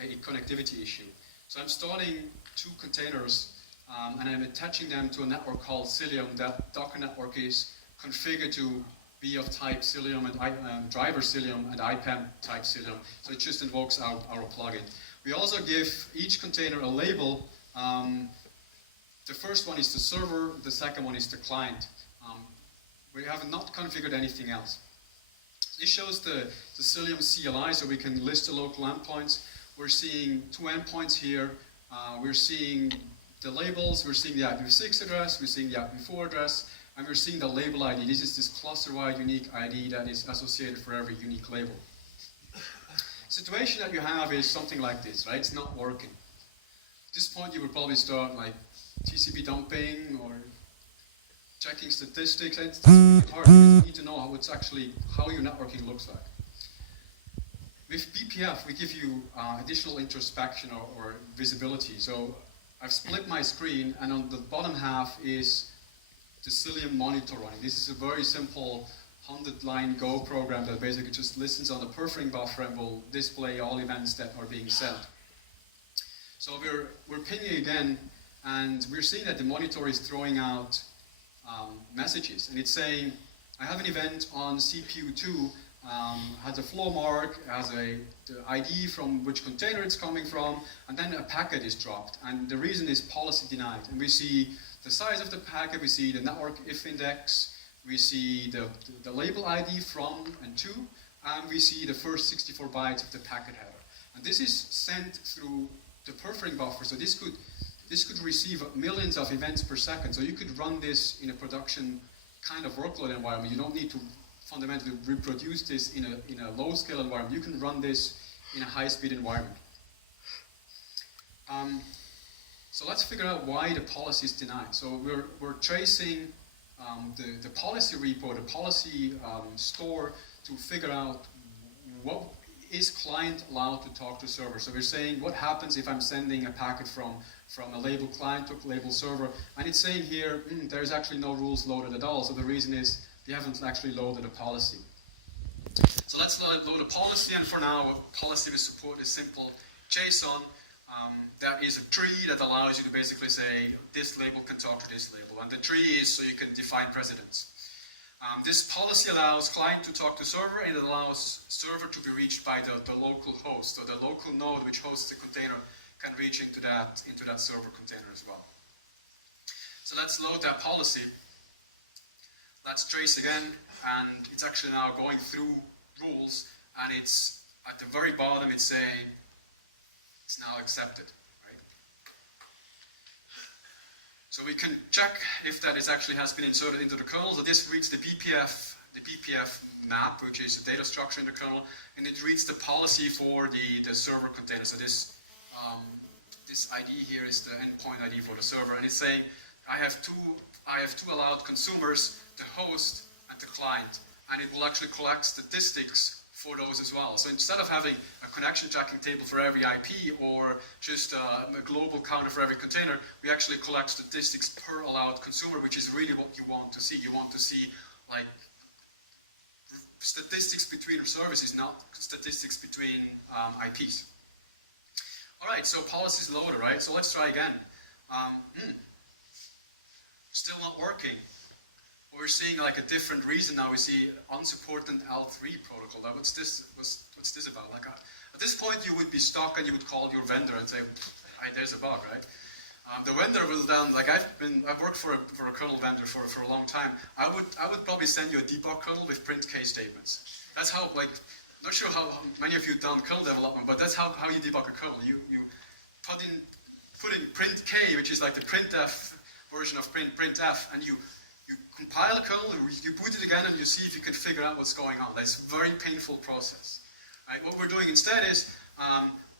a connectivity issue. So I'm starting two containers and I'm attaching them to a network called Cillium. That Docker network is configured to be of type Cillium and driver Cillium and IPAM type Cillium. So it just invokes our plugin. We also give each container a label. The first one is the server, the second one is the client. We have not configured anything else. This shows the Cillium CLI, so we can list the local endpoints. We're seeing two endpoints here. We're seeing the labels, we're seeing the IPv6 address, we're seeing the IPv4 address, and we're seeing the label ID. This is this cluster-wide unique ID that is associated for every unique label. Situation that you have is something like this, right? It's not working. At this point, you would probably start like TCP dumping or checking statistics. It's really hard because you need to know how your networking looks like. With BPF, we give you additional introspection or visibility. So I've split my screen, and on the bottom half is the Cillium monitor running. This is a very simple 100-line Go program that basically just listens on the perfering buffer and will display all events that are being sent. So we're pinging again, and we're seeing that the monitor is throwing out messages, and it's saying, I have an event on CPU2, has a flow mark, has the ID from which container it's coming from, and then a packet is dropped, and the reason is policy denied. And we see the size of the packet, we see the network if index, we see the label ID from and to, and we see the first 64 bytes of the packet header. And this is sent through the perfering buffer, so this could receive millions of events per second. So you could run this in a production kind of workload environment. You don't need to fundamentally reproduce this in a low-scale environment. You can run this in a high-speed environment. So let's figure out why the policy is denied. So we're tracing the policy repo, the policy store, to figure out what is client allowed to talk to server. So we're saying what happens if I'm sending a packet from a label client to a label server, and it's saying here there's actually no rules loaded at all. So the reason is we haven't actually loaded a policy. So let's load a policy, and for now what policy we support is simple JSON. That is a tree that allows you to basically say this label can talk to this label, and the tree is so you can define precedents. This policy allows client to talk to server, and it allows server to be reached by the local host, or the local node which hosts the container can reach into that server container as well. So let's load that policy. Let's trace again, and it's actually now going through rules, and it's at the very bottom it's saying it's now accepted. Right? So we can check if that actually has been inserted into the kernel. So this reads the BPF map, which is the data structure in the kernel, and it reads the policy for the server container. So this ID here is the endpoint ID for the server, and it's saying I have two allowed consumers, the host and the client, and it will actually collect statistics for those as well. So instead of having a connection tracking table for every IP or just a global counter for every container, we actually collect statistics per allowed consumer, which is really what you want to see. You want to see like statistics between services, not statistics between IPs. All right, so policy is loaded, right? So let's try again. Still not working. We're seeing like a different reason now. We see unsupported L3 protocol. Now, what's this about? Like at this point, you would be stuck and you would call your vendor and say, "There's a bug, right?" The vendor will then, like I've worked for a kernel vendor for a long time. I would probably send you a debug kernel with print K statements. That's how, like, not sure how many of you done kernel development, but that's how you debug a kernel. You put in print K, which is like the printf version of printf, and you compile a kernel, you boot it again, and you see if you can figure out what's going on. That's a very painful process. Right? What we're doing instead is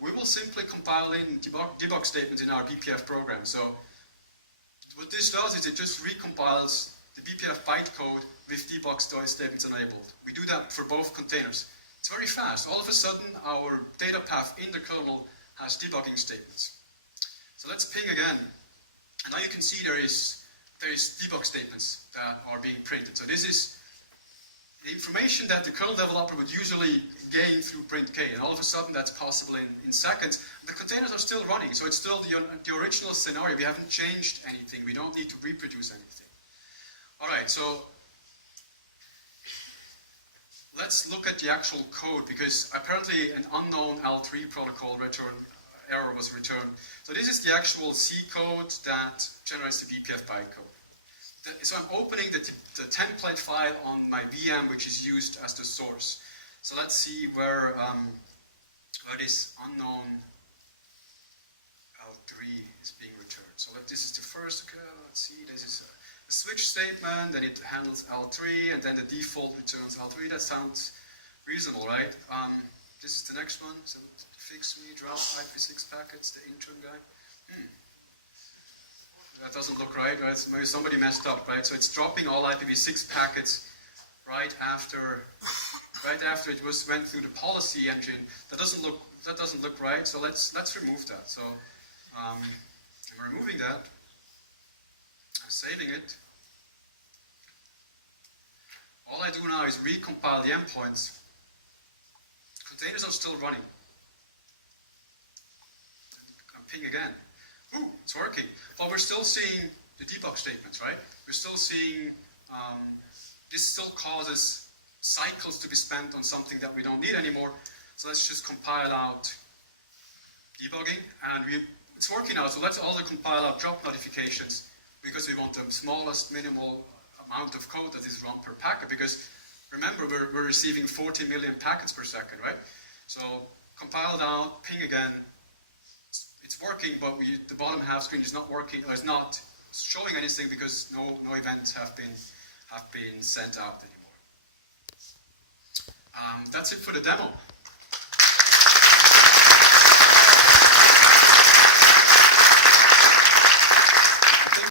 we will simply compile in debug statements in our BPF program. So what this does is it just recompiles the BPF bytecode with debug statements enabled. We do that for both containers. It's very fast. All of a sudden, our data path in the kernel has debugging statements. So let's ping again. And now you can see there is debug statements that are being printed. So this is the information that the kernel developer would usually gain through print k, and all of a sudden that's possible in seconds. The containers are still running, so it's still the original scenario. We haven't changed anything. We don't need to reproduce anything. All right, so let's look at the actual code, because apparently an unknown L3 protocol error was returned. So this is the actual C code that generates the BPF bytecode. So I'm opening the template file on my VM, which is used as the source. So let's see where this unknown L3 is being returned. So this is the first, okay, let's see, this is a switch statement, then it handles L3, and then the default returns L3. That sounds reasonable, right? This is the next one. So fix me, drop IP6 packets, the interim guy. That doesn't look right, right? So maybe somebody messed up, right? So it's dropping all IPv6 packets right after it went through the policy engine. That doesn't look right. So let's remove that. So I'm removing that. I'm saving it. All I do now is recompile the endpoints. Containers are still running. And ping again. Ooh, it's working. But we're still seeing the debug statements, right? We're still seeing, this still causes cycles to be spent on something that we don't need anymore. So let's just compile out debugging, and it's working now. So let's also compile out drop notifications, because we want the smallest minimal amount of code that is run per packet, because remember, we're receiving 40 million packets per second, right? So compiled out, ping again. It's working, but the bottom half screen is not working, or is not showing anything, because no events have been sent out anymore. That's it for the demo.